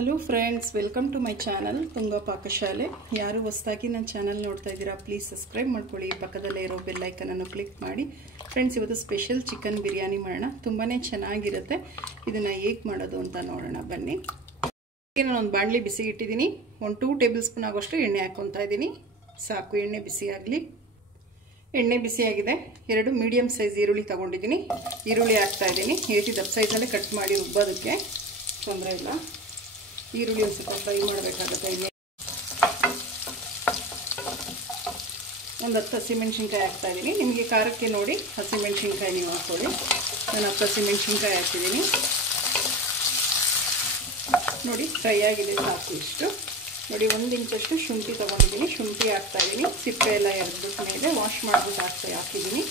Hello friends, welcome to my channel Tunga Pakashale. ಯಾರು ಹೊಸದಾಗಿ ನನ್ನ ಚಾನಲ್ ನೋಡ್ತಾ ಇದ್ದೀರಾ ಪ್ಲೀಸ್ ಸಬ್ಸ್ಕ್ರೈಬ್ ಮಾಡ್ಕೊಳ್ಳಿ. ಪಕ್ಕದಲ್ಲೇ ಇರೋ ಬೆಲ್ ಐಕನ್ ಅನ್ನು ಕ್ಲಿಕ್ ಮಾಡಿ. ಫ್ರೆಂಡ್ಸ್, ಇವತ್ತು ಸ್ಪೆಷಲ್ ಚಿಕನ್ ಬಿರಿಯಾನಿ ಮಾಡೋಣ. ತುಂಬಾ ಚೆನ್ನಾಗಿರುತ್ತೆ. ಇದನ್ನು ಹೇಗೆ ಮಾಡೋದು ಅಂತ ನೋಡೋಣ ಬನ್ನಿ. ನಾನು ಒಂದು ಬಾಣಲಿ ಬಿಸಿಗೆ ಇಟ್ಟಿದ್ದೀನಿ. 2 ಟೇಬಲ್ ಸ್ಪೂನ್ ಆಗೋಷ್ಟು ಎಣ್ಣೆ ಹಾಕ್ಕೊತಾ ಇದ್ದೀನಿ. ಸಾಕು, ಎಣ್ಣೆ ಬಿಸಿ ಆಗಲಿ. ಎಣ್ಣೆ ಬಿಸಿಯಾಗಿದೆ. 2 ಮೀಡಿಯಮ್ ಸೈಜ್ ಈರುಳ್ಳಿ ತೊಗೊಂಡಿದ್ದೀನಿ. ಈರುಳ್ಳಿ ಹಾಕ್ತಾ ಇದ್ದೀನಿ. ಈ ದಪ್ಪ ಸೈಜಲ್ಲೇ ಕಟ್ ಮಾಡಿ ರುಬ್ಬೋದಕ್ಕೆ ತೊಂದರೆ ಇಲ್ಲ. ಈರುಳ್ಳಿ ಒಂದು ಸ್ವಲ್ಪ ಫ್ರೈ ಮಾಡಬೇಕಾಗುತ್ತೆ. ಒಂದು 10 ಹಸಿಮೆಣ್ಸಿನ್ಕಾಯಿ ಹಾಕ್ತಾ ಇದ್ದೀನಿ. ನಿಮಗೆ ಖಾರಕ್ಕೆ ನೋಡಿ ಹಸಿಮೆಣ್ಸಿನ್ಕಾಯಿ ನೀವು ಹಾಕ್ಕೊಳ್ಳಿ. ನಾನು 10 ಹಸಿಮೆಣ್ಸಿನ್ಕಾಯಿ ಹಾಕ್ತಿದ್ದೀನಿ. ನೋಡಿ, ಫ್ರೈ ಆಗಿದೆ. ಸಾಕು ಇಷ್ಟು. ನೋಡಿ, 1 ಇಂಚಷ್ಟು ಶುಂಠಿ ತೊಗೊಂಡಿದ್ದೀನಿ. ಶುಂಠಿ ಹಾಕ್ತಾ ಇದ್ದೀನಿ. ಸಿಪ್ಪೆ ಎಲ್ಲ ಎರೆದ್ಬಿಟ್ಟು ಮೇಲೆ ವಾಶ್ ಮಾಡಿಬಿಟ್ಟು ಹಾಕಿದ್ದೀನಿ.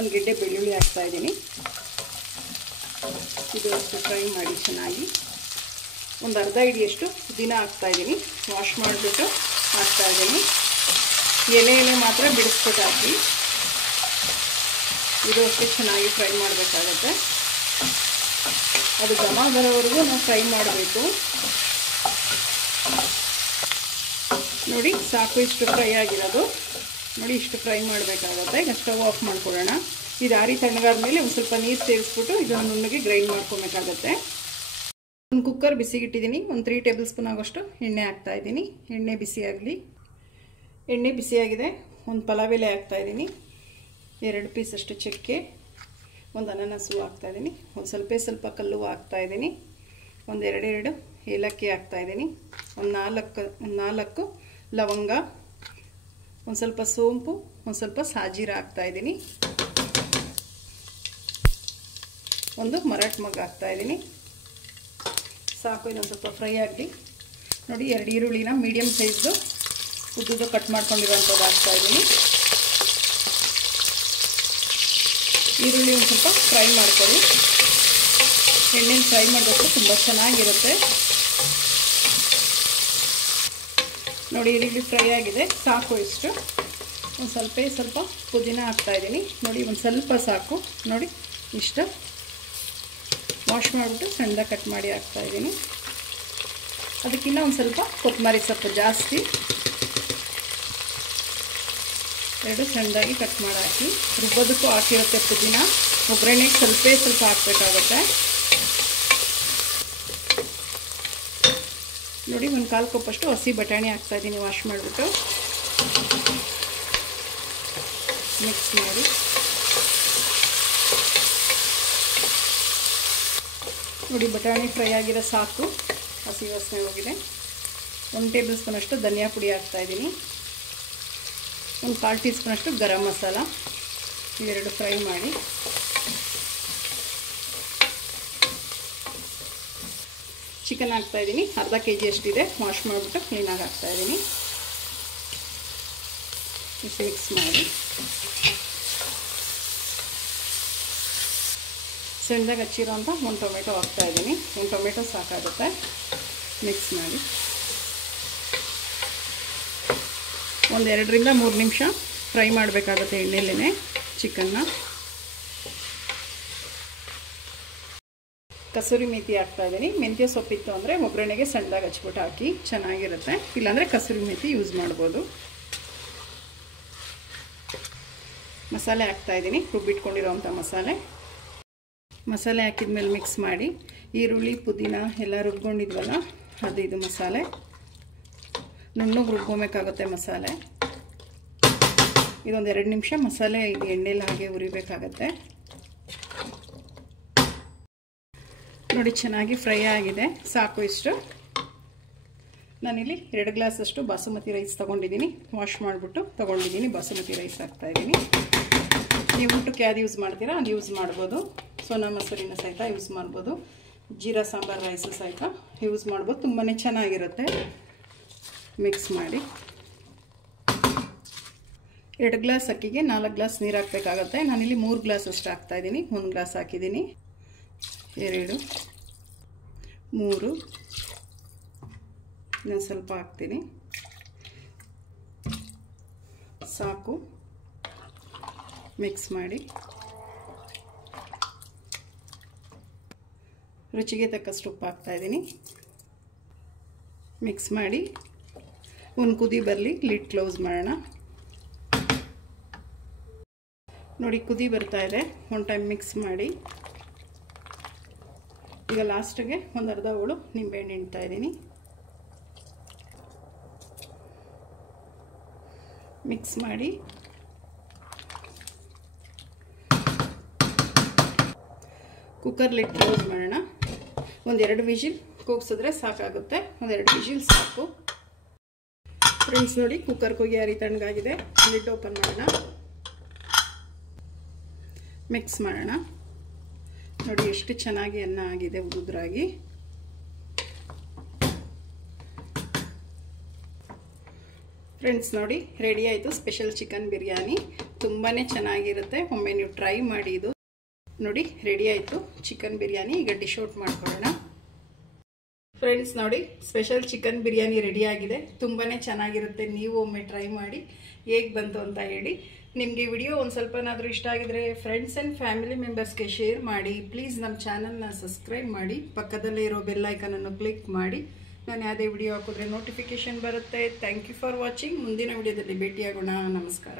1 ಗೆಡ್ಡೆ ಬೆಳ್ಳುಳ್ಳಿ ಹಾಕ್ತಾ ಇದ್ದೀನಿ. ಇದು ಅಷ್ಟು ಫ್ರೈ ಮಾಡಿ ಚೆನ್ನಾಗಿ. ಒಂದು ಅರ್ಧ ಹಿಡಿಯಷ್ಟು ಪುದೀನ ಹಾಕ್ತಾ ಇದ್ದೀನಿ. ವಾಶ್ ಮಾಡಿಬಿಟ್ಟು ಹಾಕ್ತಾ ಇದ್ದೀನಿ. ಎಲೆ ಮಾತ್ರ ಬಿಡಿಸ್ಬಿಟ್ಟು ಹಾಕಿ. ಇದು ಅಷ್ಟು ಚೆನ್ನಾಗಿ ಫ್ರೈ ಮಾಡಬೇಕಾಗತ್ತೆ. ಅದು ಘಮ ಬರೋವರೆಗೂ ನಾವು ಫ್ರೈ ಮಾಡಬೇಕು. ನೋಡಿ, ಸಾಕು ಇಷ್ಟು ಫ್ರೈ ಆಗಿರೋದು. ನೋಡಿ, ಇಷ್ಟು ಫ್ರೈ ಮಾಡಬೇಕಾಗತ್ತೆ. ಈಗ ಸ್ಟವ್ ಆಫ್ ಮಾಡ್ಕೊಳ್ಳೋಣ. ಇದು ಆರಿ ತಣ್ಣಗಾದ ಮೇಲೆ ಒಂದು ಸ್ವಲ್ಪ ನೀರು ಸೇರಿಸ್ಬಿಟ್ಟು ಇದನ್ನು ನುಣ್ಣಗೆ ಗ್ರೈಂಡ್ ಮಾಡ್ಕೊಬೇಕಾಗತ್ತೆ. ಒಂದು ಕುಕ್ಕರ್ ಬಿಸಿಗಿಟ್ಟಿದ್ದೀನಿ. ಒಂದು 3 ಟೇಬಲ್ ಸ್ಪೂನ್ ಆಗೋಷ್ಟು ಎಣ್ಣೆ ಹಾಕ್ತಾ ಇದ್ದೀನಿ. ಎಣ್ಣೆ ಬಿಸಿಯಾಗಲಿ. ಎಣ್ಣೆ ಬಿಸಿಯಾಗಿದೆ. ಒಂದು ಪಲಾವ್ ಎಲೆ ಹಾಕ್ತಾ ಇದ್ದೀನಿ. 2 ಪೀಸ್ ಅಷ್ಟು ಚಕ್ಕೆ, ಒಂದು ಅನಾನಸು ಹಾಕ್ತಾ ಇದ್ದೀನಿ. ಒಂದು ಸ್ವಲ್ಪ ಕಲ್ಲು ಹಾಕ್ತಾ ಇದ್ದೀನಿ. ಒಂದು 2 ಏಲಕ್ಕಿ ಹಾಕ್ತಾ ಇದ್ದೀನಿ. ಒಂದು 4 ಲವಂಗ, ಒಂದು ಸ್ವಲ್ಪ ಸೋಂಪು, ಒಂದು ಸ್ವಲ್ಪ ಸಾಜೀರ ಹಾಕ್ತಾ ಇದ್ದೀನಿ. ಒಂದು ಮರಾಠ ಮಗ್ ಹಾಕ್ತಾ ಇದ್ದೀನಿ. ಸಾಕು, ಇನ್ನೊಂದು ಸ್ವಲ್ಪ ಫ್ರೈ ಆಗಲಿ. ನೋಡಿ, 2 ಈರುಳ್ಳಿನ ಮೀಡಿಯಮ್ ಸೈಜ್ದು ಉದ್ದುದ್ದು ಕಟ್ ಮಾಡ್ಕೊಂಡಿರೋಂಥದ್ದು ಹಾಕ್ತಾ ಇದ್ದೀನಿ. ಈರುಳ್ಳಿ ಒಂದು ಸ್ವಲ್ಪ ಫ್ರೈ ಮಾಡ್ಕೊಳ್ಳಿ. ಎಣ್ಣೆಲಿ ಫ್ರೈ ಮಾಡೋದಕ್ಕೆ ತುಂಬ ಚೆನ್ನಾಗಿರುತ್ತೆ. ನೋಡಿ, ಈರುಳ್ಳಿ ಫ್ರೈ ಆಗಿದೆ. ಸಾಕು ಇಷ್ಟು. ಒಂದು ಸ್ವಲ್ಪ ಪುದೀನ ಹಾಕ್ತಾ ಇದ್ದೀನಿ. ನೋಡಿ, ಒಂದು ಸ್ವಲ್ಪ ಸಾಕು. ನೋಡಿ, ಇಷ್ಟು ವಾಶ್ ಮಾಡಿಬಿಟ್ಟು ಸಣ್ಣದಾಗಿ ಕಟ್ ಮಾಡಿ ಹಾಕ್ತಾ ಇದ್ದೀನಿ. ಅದಕ್ಕಿಂತ ಒಂದು ಸ್ವಲ್ಪ ಕೊತ್ತಂಬರಿ ಸೊಪ್ಪು ಜಾಸ್ತಿ, 2 ಸಣ್ಣದಾಗಿ ಕಟ್ ಮಾಡಿ ಹಾಕಿ. ರುಬ್ಬೋದಕ್ಕೂ ಹಾಕಿರುತ್ತೆ ಪುದೀನ. ಒಗ್ಗರಣೆಗೆ ಸ್ವಲ್ಪ ಹಾಕಬೇಕಾಗುತ್ತೆ. ನೋಡಿ, ಒಂದು 1/4 ಕಪ್ಪಷ್ಟು ಹಸಿ ಬಟಾಣಿ ಹಾಕ್ತಾ ಇದ್ದೀನಿ. ವಾಶ್ ಮಾಡಿಬಿಟ್ಟು ಮಿಕ್ಸ್ ಮಾಡಿ. ನೋಡಿ, ಬಟಾಣಿ ಫ್ರೈ ಆಗಿರೋ ಸಾಕು. ಹಸಿ ವಾಸನೆ ಹೋಗಿದೆ. 1 ಟೇಬಲ್ ಸ್ಪೂನ್ ಅಷ್ಟು ಧನಿಯಾ ಪುಡಿ ಹಾಕ್ತಾ ಇದ್ದೀನಿ. ಒಂದು 1/4 ಟೀ ಸ್ಪೂನ್ ಅಷ್ಟು ಗರಂ ಮಸಾಲ. ಇವೆರಡು ಫ್ರೈ ಮಾಡಿ. ಚಿಕನ್ ಹಾಕ್ತಾ ಇದ್ದೀನಿ. ಅರ್ಧ kg ಅಷ್ಟಿದೆ. ವಾಶ್ ಮಾಡಿಬಿಟ್ಟು ಕ್ಲೀನಾಗಿ ಹಾಕ್ತಾ ಇದ್ದೀನಿ. ಮಿಕ್ಸ್ ಮಾಡಿ. ಸಣ್ಣದಾಗಿ ಹಚ್ಚಿರೋ ಅಂತ 1 ಟೊಮೆಟೊ ಹಾಕ್ತಾ ಇದ್ದೀನಿ. 1 ಟೊಮೆಟೊ ಸಾಕಾಗುತ್ತೆ. ಮಿಕ್ಸ್ ಮಾಡಿ. ಒಂದು 2 ರಿಂದ 3 ನಿಮಿಷ ಫ್ರೈ ಮಾಡಬೇಕಾಗುತ್ತೆ ಎಣ್ಣೆಲೇ ಚಿಕನ್ನ. ಕಸೂರಿ ಮೇಥಿ ಹಾಕ್ತಾ ಇದ್ದೀನಿ. ಮೆಂತ್ಯ ಸೊಪ್ಪಿತ್ತು ಅಂದರೆ ಒಗ್ಗರಣೆಗೆ ಸಣ್ಣದಾಗಿ ಹಚ್ಬಿಟ್ಟು ಹಾಕಿ, ಚೆನ್ನಾಗಿರುತ್ತೆ. ಇಲ್ಲಾಂದರೆ ಕಸೂರಿ ಮೇಥಿ ಯೂಸ್ ಮಾಡ್ಬೋದು. ಮಸಾಲೆ ಹಾಕ್ತಾ ಇದ್ದೀನಿ. ರುಬ್ಬಿಟ್ಕೊಂಡಿರೋವಂಥ ಮಸಾಲೆ ಹಾಕಿದ್ಮೇಲೆ ಮಿಕ್ಸ್ ಮಾಡಿ. ಈರುಳ್ಳಿ ಪುದೀನ ಎಲ್ಲ ರುಬ್ಕೊಂಡಿದ್ವಲ್ಲ, ಇದು ಮಸಾಲೆ ನುಣ್ಣಗೆ ರುಬ್ಕೊಬೇಕಾಗುತ್ತೆ ಮಸಾಲೆ. ಇದೊಂದು 2 ನಿಮಿಷ ಮಸಾಲೆ ಇದು ಎಣ್ಣೆಲಿ ಹಾಗೆ ಉರಿಬೇಕಾಗತ್ತೆ. ನೋಡಿ, ಚೆನ್ನಾಗಿ ಫ್ರೈ ಆಗಿದೆ. ಸಾಕು ಇಷ್ಟು. ನಾನಿಲ್ಲಿ 2 ಗ್ಲಾಸ್ ಅಷ್ಟು ಬಾಸುಮತಿ ರೈಸ್ ತೊಗೊಂಡಿದ್ದೀನಿ. ವಾಶ್ ಮಾಡಿಬಿಟ್ಟು ತೊಗೊಂಡಿದ್ದೀನಿ. ಬಾಸುಮತಿ ರೈಸ್ ಹಾಕ್ತಾ ಇದ್ದೀನಿ. ನೀವು ಊಟಕ್ಕೆ ಯಾವ್ದು ಯೂಸ್ ಮಾಡ್ತೀರಾ ಅದು ಯೂಸ್ ಮಾಡ್ಬೋದು. ಸೋನಾ ಮಸೂರಿನ ಸಹಿತ ಯೂಸ್ ಮಾಡ್ಬೋದು. ಜೀರಾ ಸಾಂಬಾರ್ ರೈಸು ಸಹಿತ ಯೂಸ್ ಮಾಡ್ಬೋದು. ತುಂಬಾ ಚೆನ್ನಾಗಿರುತ್ತೆ. ಮಿಕ್ಸ್ ಮಾಡಿ. 2 ಗ್ಲಾಸ್ ಅಕ್ಕಿಗೆ 4 ಗ್ಲಾಸ್ ನೀರು ಹಾಕಬೇಕಾಗತ್ತೆ. ನಾನಿಲ್ಲಿ 3 ಗ್ಲಾಸ್ ಅಷ್ಟು ಹಾಕ್ತಾ ಇದ್ದೀನಿ. 1 ಗ್ಲಾಸ್ ಹಾಕಿದ್ದೀನಿ. 2 3 ಇನ್ನೊಂದು ಸ್ವಲ್ಪ ಹಾಕ್ತೀನಿ. ಸಾಕು. ಮಿಕ್ಸ್ ಮಾಡಿ. ರುಚಿಗೆ ತಕ್ಕಷ್ಟು ಉಪ್ಪು ಹಾಕ್ತಾಯಿದ್ದೀನಿ. ಮಿಕ್ಸ್ ಮಾಡಿ ಒಂದು ಕುದಿ ಬರಲಿ, ಲಿಡ್ ಕ್ಲೋಸ್ ಮಾಡೋಣ. ನೋಡಿ ಕುದಿ ಬರ್ತಾ ಇದೆ, ಒಂದು ಟೈಮ್ ಮಿಕ್ಸ್ ಮಾಡಿ. ಈಗ ಲಾಸ್ಟಿಗೆ ಒಂದು ಅರ್ಧ ಹೋಳು ನಿಂಬೆಹಣ್ಣು ಹಿಂಡ್ತಾ ಇದ್ದೀನಿ. ಮಿಕ್ಸ್ ಮಾಡಿ ಕುಕ್ಕರ್ ಲಿಡ್ ಕ್ಲೋಸ್ ಮಾಡೋಣ. ಒಂದೆರಡು ವಿಜಿಲ್ ಕೂಗಿಸಿದ್ರೆ ಸಾಕಾಗುತ್ತೆ, ಒಂದೆರಡು ವಿಜಿಲ್ ಸಾಕು. ಫ್ರೆಂಡ್ಸ್ ನೋಡಿ ಕುಕ್ಕರ್ ಕೂಗಿ ಆರಿ ತಣ್ಣಗಾಗಿದೆ. ಲಿಡ್ ಓಪನ್ ಮಾಡೋಣ, ಮಿಕ್ಸ್ ಮಾಡೋಣ. ನೋಡಿ ಎಷ್ಟು ಚೆನ್ನಾಗಿ ಅನ್ನ ಆಗಿದೆ ಉದುರಾಗಿ. ಫ್ರೆಂಡ್ಸ್ ನೋಡಿ ರೆಡಿ ಆಯಿತು ಸ್ಪೆಷಲ್ ಚಿಕನ್ ಬಿರಿಯಾನಿ. ತುಂಬಾ ಚೆನ್ನಾಗಿರುತ್ತೆ, ಒಮ್ಮೆ ನೀವು ಟ್ರೈ ಮಾಡಿ. ಇದು ನೋಡಿ ರೆಡಿ ಆಯಿತು ಚಿಕನ್ ಬಿರಿಯಾನಿ. ಈಗ ಡಿಶ್ ಔಟ್ ಮಾಡ್ಕೊಳ್ಳೋಣ. ಫ್ರೆಂಡ್ಸ್ ನೋಡಿ ಸ್ಪೆಷಲ್ ಚಿಕನ್ ಬಿರಿಯಾನಿ ರೆಡಿ ಆಗಿದೆ. ತುಂಬಾ ಚೆನ್ನಾಗಿರುತ್ತೆ, ನೀವು ಒಮ್ಮೆ ಟ್ರೈ ಮಾಡಿ ಹೇಗೆ ಬಂತು ಅಂತ ಹೇಳಿ. ನಿಮಗೆ ವಿಡಿಯೋ ಒಂದು ಸ್ವಲ್ಪನಾದರೂ ಇಷ್ಟ ಆಗಿದ್ರೆ ಫ್ರೆಂಡ್ಸ್ ಆ್ಯಂಡ್ ಫ್ಯಾಮಿಲಿ ಮೆಂಬರ್ಸ್ಗೆ ಶೇರ್ ಮಾಡಿ. ಪ್ಲೀಸ್ ನಮ್ಮ ಚಾನಲ್ನ ಸಬ್ಸ್ಕ್ರೈಬ್ ಮಾಡಿ, ಪಕ್ಕದಲ್ಲೇ ಇರೋ ಬೆಲ್ ಐಕನನ್ನು ಕ್ಲಿಕ್ ಮಾಡಿ. ನಾನು ಯಾವುದೇ ವಿಡಿಯೋ ಹಾಕಿದ್ರೆ ನೋಟಿಫಿಕೇಷನ್ ಬರುತ್ತೆ. Thank you for watching. ಮುಂದಿನ ವಿಡಿಯೋದಲ್ಲಿ ಭೇಟಿಯಾಗೋಣ. ನಮಸ್ಕಾರ.